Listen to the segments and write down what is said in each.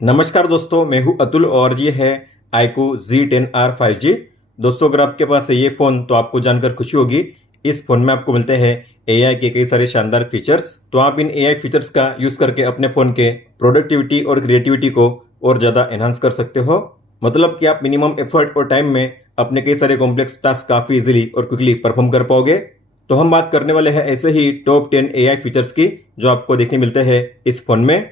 नमस्कार दोस्तों, मैं हूं अतुल और ये है iQOO Z10R 5G। दोस्तों, अगर आपके पास है ये फ़ोन तो आपको जानकर खुशी होगी। इस फ़ोन में आपको मिलते हैं AI के कई सारे शानदार फीचर्स। तो आप इन AI फीचर्स का यूज़ करके अपने फ़ोन के प्रोडक्टिविटी और क्रिएटिविटी को और ज़्यादा एनहांस कर सकते हो। मतलब कि आप मिनिमम एफर्ट और टाइम में अपने कई सारे कॉम्प्लेक्स टास्क काफ़ी इजीली और क्विकली परफॉर्म कर पाओगे। तो हम बात करने वाले हैं ऐसे ही टॉप 10 AI फीचर्स की जो आपको देखने मिलते हैं इस फ़ोन में।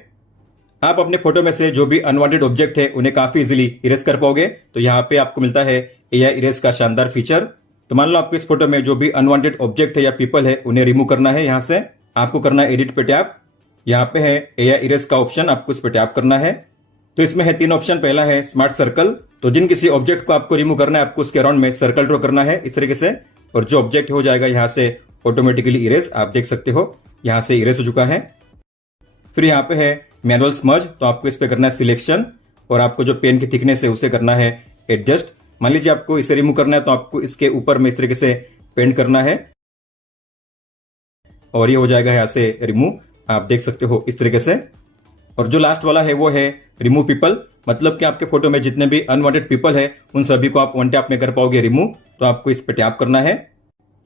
आप अपने फोटो में से जो भी अनवांटेड ऑब्जेक्ट है उन्हें काफी इजीली इरेज कर पाओगे। तो यहाँ पे आपको मिलता है AI इरेज का शानदार फीचर। तो मान लो आपको इस फोटो में जो भी अनवांटेड ऑब्जेक्ट है या पीपल है उन्हें रिमूव करना है। यहाँ से आपको करना है एडिट पे टैप। यहाँ पे है AI इरेज का ऑप्शन, आपको इस पे टैप करना है। तो इसमें है 3 ऑप्शन। पहला है स्मार्ट सर्कल। तो जिन किसी ऑब्जेक्ट को आपको रिमूव करना है आपको उसके अराउंड में सर्कल ड्रॉ करना है इस तरीके से, और जो ऑब्जेक्ट हो जाएगा यहाँ से ऑटोमेटिकली इरेज। आप देख सकते हो यहाँ से इरेज हो चुका है। फिर यहाँ पे है मैनुअल स्मज। तो आपको इस पे करना है सिलेक्शन और आपको जो पेन की थिकनेस है उसे करना है एडजस्ट। मान लीजिए आपको इसे रिमूव करना है तो आपको इसके ऊपर में इस तरीके से पेंट करना है और ये हो जाएगा यहाँ से रिमूव। आप देख सकते हो इस तरीके से। और जो लास्ट वाला है वो है रिमूव पीपल। मतलब कि आपके फोटो में जितने भी अनवांटेड पीपल है उन सभी को आप वन टैप में कर पाओगे रिमूव। तो आपको इस पे टैप करना है।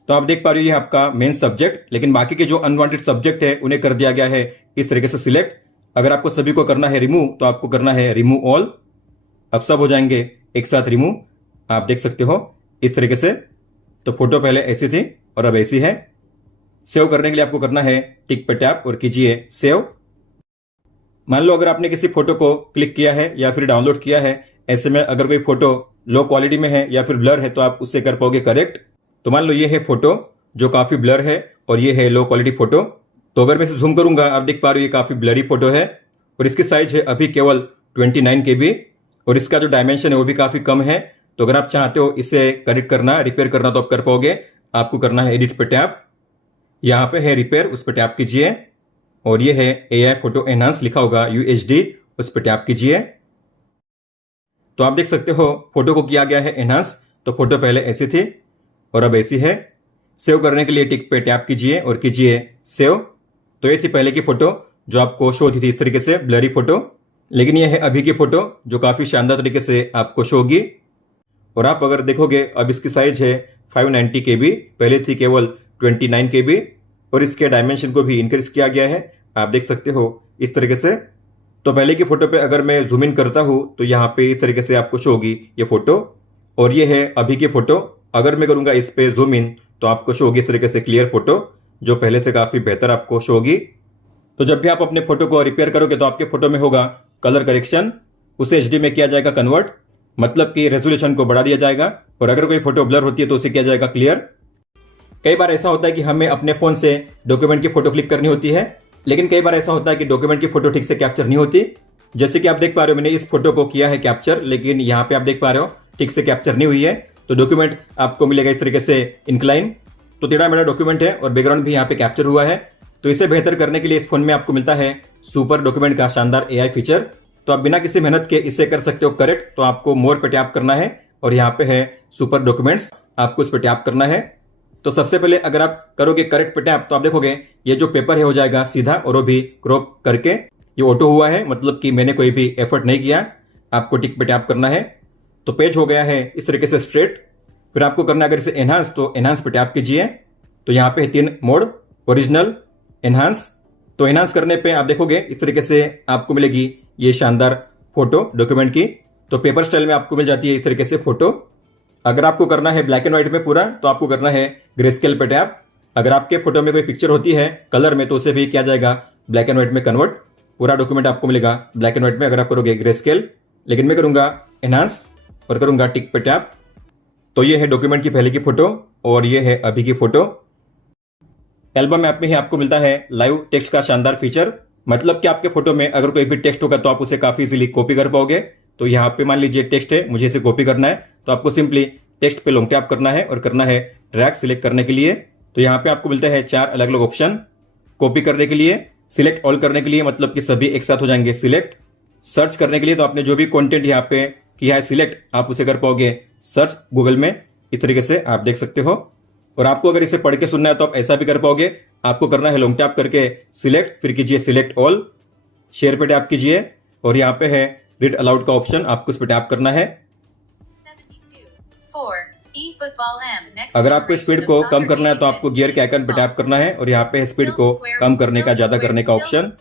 तो आप देख पा रहे हो ये आपका मेन सब्जेक्ट, लेकिन बाकी के जो अनवांटेड सब्जेक्ट है उन्हें कर दिया गया है इस तरीके से सिलेक्ट। अगर आपको सभी को करना है रिमूव तो आपको करना है रिमूव ऑल। अब सब हो जाएंगे एक साथ रिमूव। आप देख सकते हो इस तरीके से। तो फोटो पहले ऐसी थी और अब ऐसी है। सेव करने के लिए आपको करना है टिक पे टैप और कीजिए सेव। मान लो अगर आपने किसी फोटो को क्लिक किया है या फिर डाउनलोड किया है, ऐसे में अगर कोई फोटो लो क्वालिटी में है या फिर ब्लर है तो आप उससे कर पाओगे करेक्ट। तो मान लो ये है फोटो जो काफी ब्लर है और ये है लो क्वालिटी फोटो। तो अगर मैं इसे जूम करूंगा आप देख पा रहे हो ये काफी ब्लरी फोटो है और इसकी साइज है अभी केवल 29 KB और इसका जो डायमेंशन है वो भी काफी कम है। तो अगर आप चाहते हो इसे करेक्ट करना, रिपेयर करना तो आप कर पाओगे। आपको करना है एडिट पे टैप। यहाँ पे है रिपेयर, उस पर टैप कीजिए और ये है AI फोटो एनहांस लिखा होगा UHD, उस पर टैप कीजिए। तो आप देख सकते हो फोटो को किया गया है एनहांस। तो फोटो पहले ऐसी थी और अब ऐसी है। सेव करने के लिए टिक पे टैप कीजिए और कीजिए सेव। तो ये थी पहले की फोटो जो आपको शो होती थी इस तरीके से ब्लरी फोटो, लेकिन ये है अभी की फोटो जो काफी शानदार तरीके से आपको शो होगी। और आप अगर देखोगे अब इसकी साइज है 590 KB, पहले थी केवल 29 KB और इसके डायमेंशन को भी इंक्रीज किया गया है। आप देख सकते हो इस तरीके से। तो पहले की फोटो पे अगर मैं जूम इन करता हूं तो यहाँ पे इस तरीके से आपको शो होगी ये फोटो, और ये है अभी की फोटो। अगर मैं करूंगा इस पे जूम इन तो आपको शो होगी इस तरीके से क्लियर फोटो जो पहले से काफी बेहतर आपको शो होगी। तो जब भी आप अपने फोटो को रिपेयर करोगे तो आपके फोटो में होगा कलर करेक्शन, उसे HD में किया जाएगा कन्वर्ट, मतलब कि रेजोल्यूशन को बढ़ा दिया जाएगा। और अगर कोई फोटो ब्लर होती है तो उसे किया जाएगा क्लियर। कई बार ऐसा होता है कि हमें अपने फोन से डॉक्यूमेंट की फोटो क्लिक करनी होती है, लेकिन कई बार ऐसा होता है कि डॉक्यूमेंट की फोटो ठीक से कैप्चर नहीं होती। जैसे कि आप देख पा रहे हो मैंने इस फोटो को किया है कैप्चर, लेकिन यहाँ पे आप देख पा रहे हो ठीक से कैप्चर नहीं हुई है। तो डॉक्यूमेंट आपको मिलेगा इस तरीके से इंक्लाइन। तो टेढ़ा मेढ़ा डॉक्यूमेंट है और बैकग्राउंड भी यहाँ पे कैप्चर हुआ है। तो इसे बेहतर करने के लिए इस फोन में आपको मिलता है सुपर डॉक्यूमेंट का शानदार AI फीचर। तो आप बिना किसी मेहनत के इसे कर सकते हो करेक्ट। तो आपको मोर पे टैप करना है और यहाँ पे है सुपर डॉक्यूमेंट्स, आपको इस पे टैप करना है। तो सबसे पहले अगर आप करोगे करेक्ट पे टैप तो आप देखोगे ये जो पेपर है हो जाएगा सीधा और वो भी क्रॉप करके। ये ऑटो हुआ है, मतलब कि मैंने कोई भी एफर्ट नहीं किया। आपको टिक पे टैप करना है तो पेज हो गया है इस तरीके से स्ट्रेट। फिर आपको करना है अगर इसे एनहांस तो एनहांस पे टैप कीजिए। तो यहाँ पे 3 मोड, ओरिजिनल, एनहांस। तो एनहांस करने पे आप देखोगे इस तरीके से आपको मिलेगी ये शानदार फोटो डॉक्यूमेंट की। तो पेपर स्टाइल में आपको मिल जाती है इस तरीके से फोटो। अगर आपको करना है ब्लैक एंड व्हाइट में पूरा तो आपको करना है ग्रे स्केल पे टैप। अगर आपके फोटो में कोई पिक्चर होती है कलर में तो उसे भी किया जाएगा ब्लैक एंड व्हाइट में कन्वर्ट। पूरा डॉक्यूमेंट आपको मिलेगा ब्लैक एंड व्हाइट में अगर आप करोगे ग्रे स्केल, लेकिन मैं करूंगा एनहांस और करूंगा टिक पे टैप। तो ये है डॉक्यूमेंट की पहले की फोटो और ये है अभी की फोटो। एल्बम ऐप में ही आपको मिलता है लाइव टेक्स्ट का शानदार फीचर। मतलब कि आपके फोटो में अगर कोई भी टेक्स्ट होगा तो आप उसे काफी इजीली कॉपी कर पाओगे। तो यहाँ पे मान लीजिए टेक्स्ट है, मुझे इसे कॉपी करना है तो आपको सिंपली टेक्स्ट पे लॉन्ग टैप करना है और करना है ड्रैग सिलेक्ट करने के लिए। तो यहाँ पे आपको मिलता है 4 अलग अलग ऑप्शन। कॉपी करने के लिए, सिलेक्ट ऑल करने के लिए मतलब कि सभी एक साथ हो जाएंगे सिलेक्ट। सर्च करने के लिए तो आपने जो भी कंटेंट यहाँ पे किया है सिलेक्ट आप उसे कर पाओगे सर्च गूगल में इस तरीके से आप देख सकते हो। और आपको अगर इसे पढ़ के सुनना है तो आप ऐसा भी कर पाओगे। आपको करना है लॉन्ग टैप करके सिलेक्ट, फिर कीजिए सिलेक्ट ऑल, शेयर पे टैप कीजिए और यहाँ पे है रीड अलाउड का ऑप्शन, आपको इस पर टैप करना है। अगर आपको स्पीड को कम करना है तो आपको गियर के आइकन पे टैप करना है और यहाँ पे स्पीड को कम करने का, ज्यादा करने का ऑप्शन।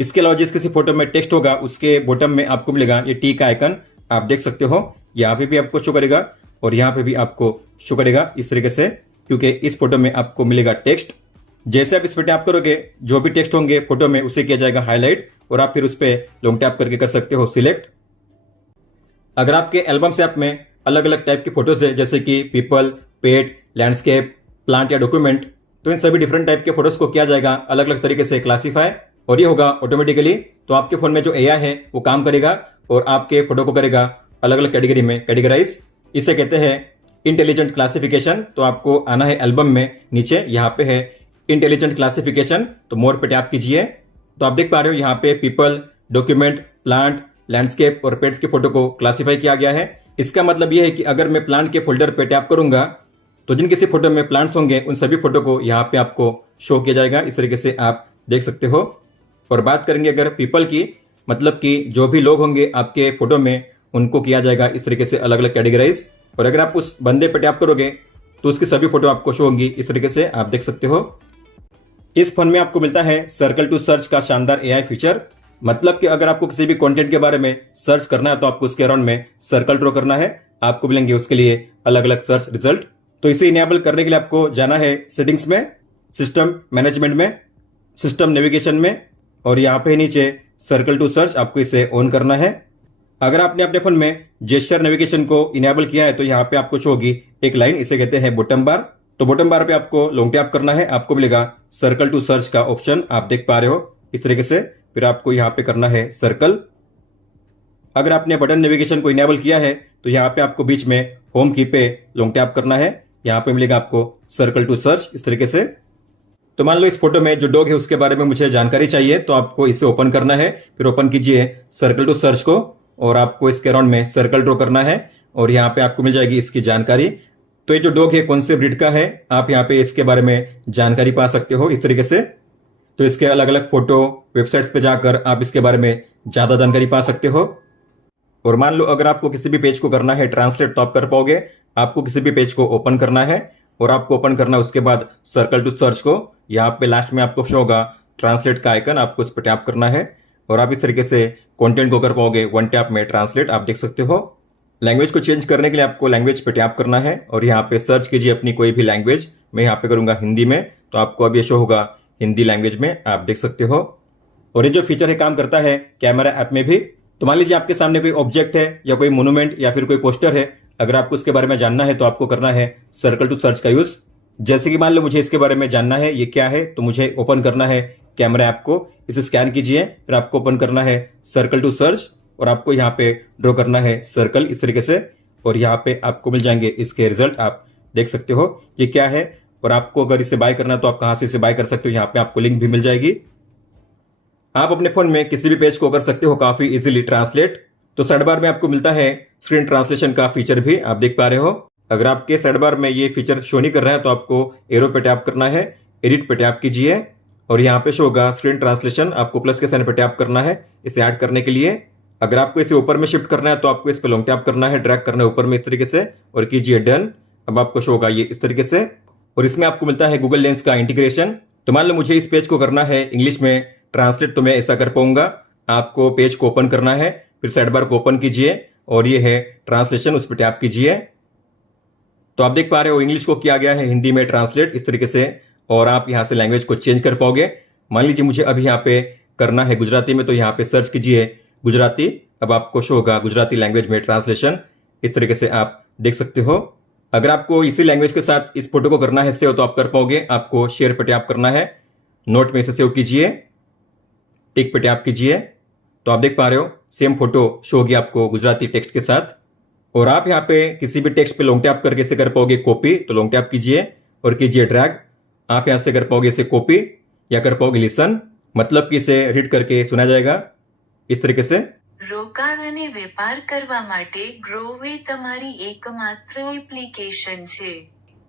इसके अलावा जिस किसी फोटो में टेक्स्ट होगा उसके बॉटम में आपको मिलेगा ये टी का आइकन, आप देख सकते हो। यहाँ पे भी आपको शो करेगा और यहाँ पे भी आपको शो करेगा इस तरीके से, क्योंकि इस फोटो में आपको मिलेगा टेक्स्ट। जैसे आप इस पर टैप करोगे जो भी टेक्स्ट होंगे फोटो में उसे किया जाएगा हाईलाइट और आप फिर उस पर लॉन्ग टैप करके कर सकते हो सिलेक्ट। अगर आपके एल्बम्स ऐप में अलग अलग टाइप की फोटोज है, जैसे कि पीपल, पेट, लैंडस्केप, प्लांट या डॉक्यूमेंट, तो इन सभी डिफरेंट टाइप के फोटोज को किया जाएगा अलग अलग तरीके से क्लासीफाई और ये होगा ऑटोमेटिकली। तो आपके फोन में जो एआई है वो काम करेगा और आपके फोटो को करेगा अलग अलग कैटेगरी में कैटेगराइज। इसे कहते हैं इंटेलिजेंट क्लासिफिकेशन। तो आपको आना है एल्बम में, नीचे यहाँ पे है इंटेलिजेंट क्लासिफिकेशन, तो मोर पे टैप कीजिए। तो आप देख पा रहे हो यहाँ पे पीपल, डॉक्यूमेंट, प्लांट, लैंडस्केप और पेट्स के फोटो को क्लासिफाई किया गया है। इसका मतलब यह है कि अगर मैं प्लांट के फोल्डर पे टैप करूंगा तो जिन किसी फोटो में प्लांट्स होंगे उन सभी फोटो को यहाँ पे आपको शो किया जाएगा, इस तरीके से आप देख सकते हो। और बात करेंगे अगर पीपल की, मतलब कि जो भी लोग होंगे आपके फोटो में उनको किया जाएगा इस तरीके से अलग अलग कैटेगराइज। और अगर आप उस बंदे पे टैप करोगे तो उसकी सभी फोटो आपको शो होंगी, इस तरीके से आप देख सकते हो। इस फोन में आपको मिलता है सर्कल टू सर्च का शानदार एआई फीचर, मतलब कि अगर आपको किसी भी कंटेंट के बारे में सर्च करना है तो आपको उसके अराउंड में सर्कल ड्रॉ करना है, आपको मिलेंगे उसके लिए अलग अलग सर्च रिजल्ट। तो इसे इनेबल करने के लिए आपको जाना है सेटिंग्स में, सिस्टम मैनेजमेंट में, सिस्टम नेविगेशन में और यहाँ पे नीचे सर्कल टू सर्च आपको इसे ऑन करना है। अगर आपने अपने फोन में जेस्चर नेविगेशन को इनेबल किया है तो यहाँ पे आपको शो होगी एक लाइन, इसे कहते हैं बॉटम बार। तो बॉटम बार पे आपको लॉन्ग टैप करना है, आपको मिलेगा सर्कल टू सर्च का ऑप्शन, आप देख पा रहे हो इस तरीके से। फिर आपको यहाँ पे करना है सर्कल। अगर आपने बटन नेविगेशन को इनेबल किया है तो यहाँ पे आपको बीच में होम की पे लॉन्ग टैप करना है, यहाँ पे मिलेगा आपको सर्कल टू सर्च इस तरीके से। तो मान लो इस फोटो में जो डॉग है उसके बारे में मुझे जानकारी चाहिए, तो आपको इसे ओपन करना है, फिर ओपन कीजिए सर्कल टू सर्च को और आपको इसके अराउंड में सर्कल ड्रॉ करना है और यहाँ पे आपको मिल जाएगी इसकी जानकारी। तो ये जो डॉग है कौन से ब्रीड का है, आप यहाँ पे इसके बारे में जानकारी पा सकते हो इस तरीके से। तो इसके अलग अलग फोटो वेबसाइट्स पे जाकर आप इसके बारे में ज्यादा जानकारी पा सकते हो। और मान लो अगर आपको किसी भी पेज को करना है ट्रांसलेट तो आप कर पाओगे। आपको किसी भी पेज को ओपन करना है और आपको ओपन करना है उसके बाद सर्कल टू सर्च को, यहाँ पे लास्ट में आपको शो होगा ट्रांसलेट का आइकन, आपको इस पर टैप करना है और आप इस तरीके से कंटेंट को कर पाओगे वन टैप में ट्रांसलेट, आप देख सकते हो। लैंग्वेज को चेंज करने के लिए आपको लैंग्वेज पे टैप करना है और यहाँ पे सर्च कीजिए अपनी कोई भी लैंग्वेज। मैं यहाँ पे करूंगा हिंदी में, तो आपको अब ये शो होगा हिंदी लैंग्वेज में, आप देख सकते हो। और ये जो फीचर है काम करता है कैमरा ऐप में भी। तो मान लीजिए आपके सामने कोई ऑब्जेक्ट है या कोई मोन्यूमेंट या फिर कोई पोस्टर है, अगर आपको उसके बारे में जानना है तो आपको करना है सर्कल टू सर्च का यूज। जैसे कि मान लो मुझे इसके बारे में जानना है ये क्या है, तो मुझे ओपन करना है कैमरा ऐप को, इसे स्कैन कीजिए, फिर आपको ओपन करना है सर्कल टू सर्च और आपको यहाँ पे ड्रॉ करना है सर्कल इस तरीके से और यहाँ पे आपको मिल जाएंगे इसके रिजल्ट, आप देख सकते हो ये क्या है। और आपको अगर इसे बाय करना है तो आप कहां से इसे बाय कर सकते हो, यहाँ पे आपको लिंक भी मिल जाएगी। आप अपने फोन में किसी भी पेज को कर सकते हो काफी इजीली ट्रांसलेट। तो साइड बार में आपको मिलता है स्क्रीन ट्रांसलेशन का फीचर भी, आप देख पा रहे हो। अगर आपके साइड बार में ये फीचर शो नहीं कर रहा है तो आपको एरो पे टैप करना है, एडिट पे टैप कीजिए और यहाँ पे शो होगा स्क्रीन ट्रांसलेशन, आपको प्लस के साइन पे टैप करना है इसे ऐड करने के लिए। अगर आपको इसे ऊपर में शिफ्ट करना है तो आपको इस पे लॉन्ग टैप करना है, ड्रैग करना है ऊपर में इस तरीके से और कीजिए डन। अब आपको शो होगा ये इस तरीके से और इसमें आपको मिलता है गूगल लेंस का इंटीग्रेशन। तो मान लो मुझे इस पेज को करना है इंग्लिश में ट्रांसलेट, तो मैं ऐसा कर पाऊंगा। आपको पेज को ओपन करना है, फिर साइड बार को ओपन कीजिए और ये है ट्रांसलेशन, उस पर टैप कीजिए। तो आप देख पा रहे हो इंग्लिश को किया गया है हिंदी में ट्रांसलेट इस तरीके से और आप यहाँ से लैंग्वेज को चेंज कर पाओगे। मान लीजिए मुझे अभी यहाँ पे करना है गुजराती में, तो यहाँ पे सर्च कीजिए गुजराती, अब आपको शो होगा गुजराती लैंग्वेज में ट्रांसलेशन, इस तरीके से आप देख सकते हो। अगर आपको इसी लैंग्वेज के साथ इस फोटो को करना है सेव तो आप कर पाओगे। आपको शेयर पे टैप करना है, नोट में इसे सेव कीजिए, टिक पे टैप कीजिए, तो आप देख पा रहे हो सेम फोटो शो होगी आपको गुजराती टेक्स्ट के साथ। और आप यहाँ पे किसी भी टेक्स्ट पे लॉन्ग टैप करके इसे कर पाओगे कॉपी, तो लॉन्ग टैप कीजिए और कीजिए ड्रैग। आप यहाँ से कर पाओगे इसे कॉपी या कर पाओगे लिसन, मतलब कि इसे रीड करके सुना जाएगा इस तरीके से। રોકાણ અને વેપાર કરવા માટે ગ્રોવે તમારી એકમાત્ર એપ્લિકેશન છે।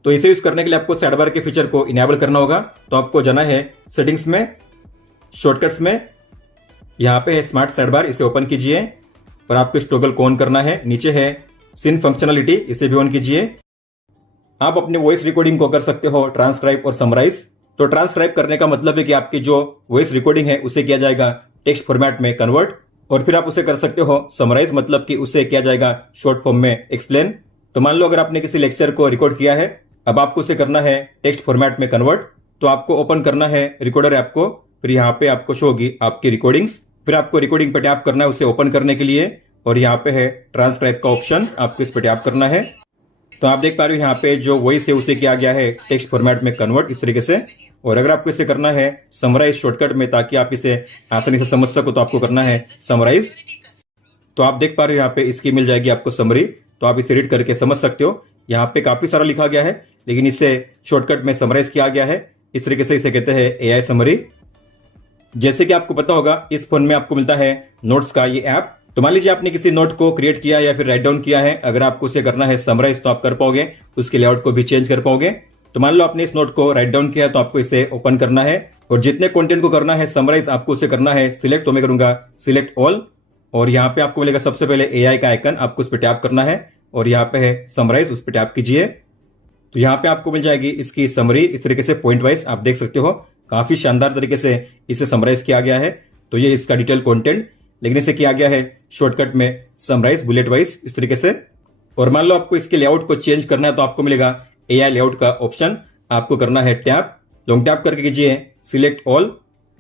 तो इसे यूज करने के लिए आपको साइड बार के फीचर को इनेबल करना होगा। तो आपको जाना है सेटिंग्स में, शॉर्टकट्स में, यहाँ पे है स्मार्ट साइड बार, इसे ओपन कीजिए और आपको इस टॉगल को ऑन करना है। नीचे है सिन फंक्शनलिटी, इसे भी ऑन कीजिए। आप अपने वॉइस रिकॉर्डिंग को कर सकते हो ट्रांसक्राइब और समराइज। तो ट्रांसक्राइब करने का मतलब है कि आपकी जो वॉइस रिकॉर्डिंग है उसे किया जाएगा टेक्स्ट फॉर्मेट में कन्वर्ट, और फिर आप उसे कर सकते हो समराइज, मतलब कि उसे किया जाएगा शॉर्ट फॉर्म में एक्सप्लेन। तो मान लो अगर आपने किसी लेक्चर को रिकॉर्ड किया है, अब आपको उसे करना है टेक्स्ट फॉर्मेट में कन्वर्ट। तो आपको ओपन करना है रिकॉर्डर ऐप को, फिर यहाँ पे आपको शो होगी आपकी रिकॉर्डिंग्स, फिर आपको रिकॉर्डिंग पे टैप करना है उसे ओपन करने के लिए, और यहाँ पे है ट्रांसक्राइब का ऑप्शन, आपको इस पे टैप करना है। तो आप देख पा रहे हो यहाँ पे जो वॉइस है उसे किया गया है टेक्स्ट फॉर्मेट में कन्वर्ट इस तरीके से। और अगर आपको इसे करना है समराइज शॉर्टकट में, ताकि आप इसे आसानी से समझ सको, तो आपको करना है समराइज। तो आप देख पा रहे हो यहाँ पे इसकी मिल जाएगी आपको समरी, तो आप इसे रीड करके समझ सकते हो। यहाँ पे काफी सारा लिखा गया है, लेकिन इसे शॉर्टकट में समराइज किया गया है। इस तरीके से इसे कहते हैं एआई समरी। जैसे कि आपको पता होगा, इस फोन में आपको मिलता है नोट्स का ये ऐप। तो मान लीजिए आपने किसी नोट को क्रिएट किया या फिर राइट डाउन किया है, अगर आपको उसे करना है समराइज तो आप कर पाओगे, उसके लेआउट को भी चेंज कर पाओगे। तो मान लो आपने इस नोट को राइट डाउन किया, तो आपको इसे ओपन करना है, और जितने कंटेंट को करना है समराइज आपको उसे करना है सिलेक्ट। तो मैं करूंगा सिलेक्ट ऑल, और यहाँ पे आपको मिलेगा सबसे पहले एआई का आइकन, आपको उस पर टैप करना है, और यहाँ पे है समराइज, उस पर टैप कीजिए। तो यहाँ पे आपको मिल जाएगी इसकी समरी इस तरीके से पॉइंट वाइज, आप देख सकते हो काफी शानदार तरीके से इसे समराइज किया गया है। तो ये इसका डिटेल कंटेंट, लेकिन इसे किया गया है शॉर्टकट में समराइज बुलेट वाइज इस तरीके से। और मान लो आपको इसके लेआउट को चेंज करना है, तो आपको मिलेगा एआई लेआउट का ऑप्शन, आपको करना है टैप, लॉन्ग टैप करके कीजिए सिलेक्ट ऑल,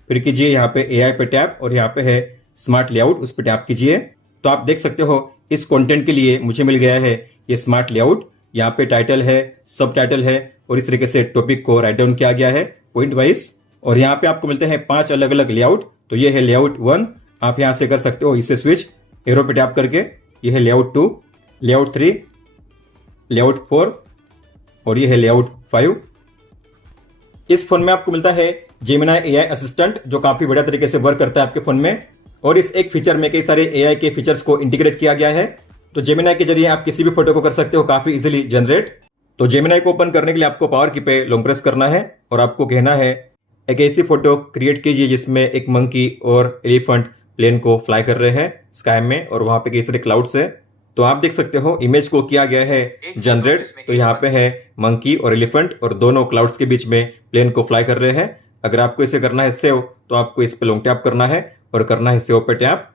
फिर कीजिए यहाँ पे एआई पे टैप, और यहाँ पे है स्मार्ट लेआउट, उस पर टैप कीजिए। तो आप देख सकते हो इस कंटेंट के लिए मुझे मिल गया है ये स्मार्ट लेआउट। यहाँ पे टाइटल है, सब टाइटल है, और इस तरीके से टॉपिक को राइट डाउन किया गया है पॉइंट वाइज। और यहाँ पे आपको मिलते हैं 5 अलग अलग लेआउट। तो ये है लेआउट 1, आप यहाँ से कर सकते हो इसे स्विच एरो पे टैप करके। ये है लेआउट 2, लेआउट 3, लेआउट 4, और ये है लेआउट 5। इस फोन में आपको मिलता है जेमिनी एआई असिस्टेंट, जो काफी बढ़िया तरीके से वर्क करता है आपके फोन में, और इस एक फीचर में कई सारे एआई के फीचर्स को इंटीग्रेट किया गया है। तो जेमिनी के जरिए आप किसी भी फोटो को कर सकते हो काफी इजीली जनरेट। तो जेमिनी को ओपन करने के लिए आपको पावर की पे लॉन्ग प्रेस करना है, और आपको कहना है एक ऐसी फोटो क्रिएट कीजिए जिसमें एक मंकी और एलिफेंट प्लेन को फ्लाई कर रहे हैं स्काई में, और वहां पे कई सारे क्लाउड्स है। तो आप देख सकते हो इमेज को किया गया है जनरेट। तो यहाँ पे है मंकी और एलिफेंट, और दोनों क्लाउड्स के बीच में प्लेन को फ्लाई कर रहे हैं। अगर आपको इसे करना है सेव, तो आपको इस पे लॉन्ग टैप करना है और करना है सेव पे टैप।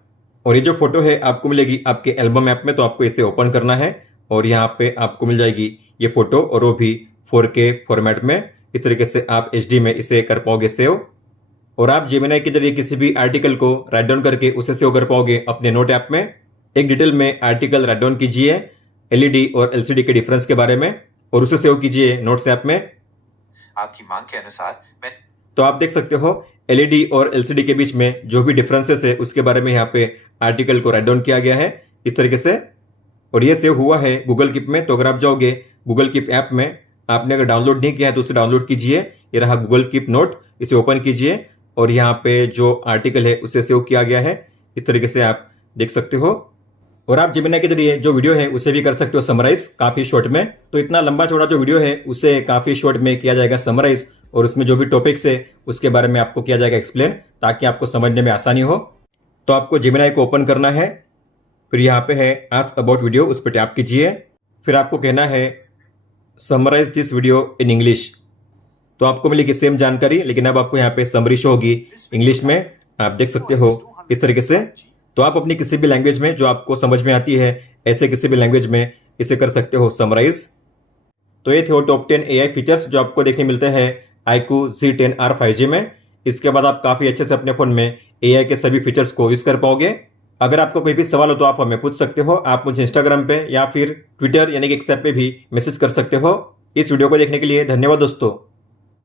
और ये जो फोटो है आपको मिलेगी आपके एल्बम ऐप में, तो आपको इसे ओपन करना है, और यहाँ पे आपको मिल जाएगी ये फोटो, और वो भी 4K फॉर्मेट में। इस तरीके से आप HD में इसे कर पाओगे सेव। और आप जेमिनी के जरिए किसी भी आर्टिकल को राइट डाउन करके उसे सेव कर पाओगे अपने नोट ऐप में। एक डिटेल में आर्टिकल राइट डाउन कीजिए LED और LCD के डिफरेंस के बारे में, और उसे सेव कीजिए नोट्स ऐप में। आपकी मांग के अनुसार मैं तो आप देख सकते हो LED और LCD के बीच में जो भी डिफरेंसेस है उसके बारे में यहाँ पे आर्टिकल को राइट डाउन किया गया है इस तरीके से। और ये सेव हुआ है गूगल कीप में। तो अगर आप जाओगे गूगल कीप ऐप में, आपने अगर डाउनलोड नहीं किया है तो उसे डाउनलोड कीजिए। ये रहा गूगल कीप नोट, इसे ओपन कीजिए, और यहाँ पे जो आर्टिकल है उसे सेव किया गया है इस तरीके से आप देख सकते हो। और आप जेमिनी के जरिए जो वीडियो है उसे भी कर सकते हो समराइज काफी शॉर्ट में। तो इतना लंबा चौड़ा जो वीडियो है उसे काफी शॉर्ट में किया जाएगा समराइज, और उसमें जो भी टॉपिक्स है उसके बारे में आपको किया जाएगा एक्सप्लेन, ताकि आपको समझने में आसानी हो। तो आपको जेमिनी को ओपन करना है, फिर यहाँ पे है आस्क अबाउट वीडियो, उस पर टैप कीजिए, फिर आपको कहना है summarise this video in English. तो आपको मिलेगी सेम जानकारी, लेकिन अब आपको यहाँ पे समरी शो होगी इंग्लिश में, आप देख सकते हो इस तरीके से। तो आप अपनी किसी भी लैंग्वेज में जो आपको समझ में आती है, ऐसे किसी भी लैंग्वेज में इसे कर सकते हो समराइज। तो ये थे टॉप 10 AI फीचर्स जो आपको देखने मिलते हैं iQOO Z10R 5G में। इसके बाद आप काफी अच्छे से अपने फोन में AI के सभी फीचर्स को यूज कर पाओगे। अगर आपको कोई भी सवाल हो तो आप हमें पूछ सकते हो। आप मुझे इंस्टाग्राम पे या फिर ट्विटर यानी कि एक्स ऐप पे भी मैसेज कर सकते हो। इस वीडियो को देखने के लिए धन्यवाद दोस्तों।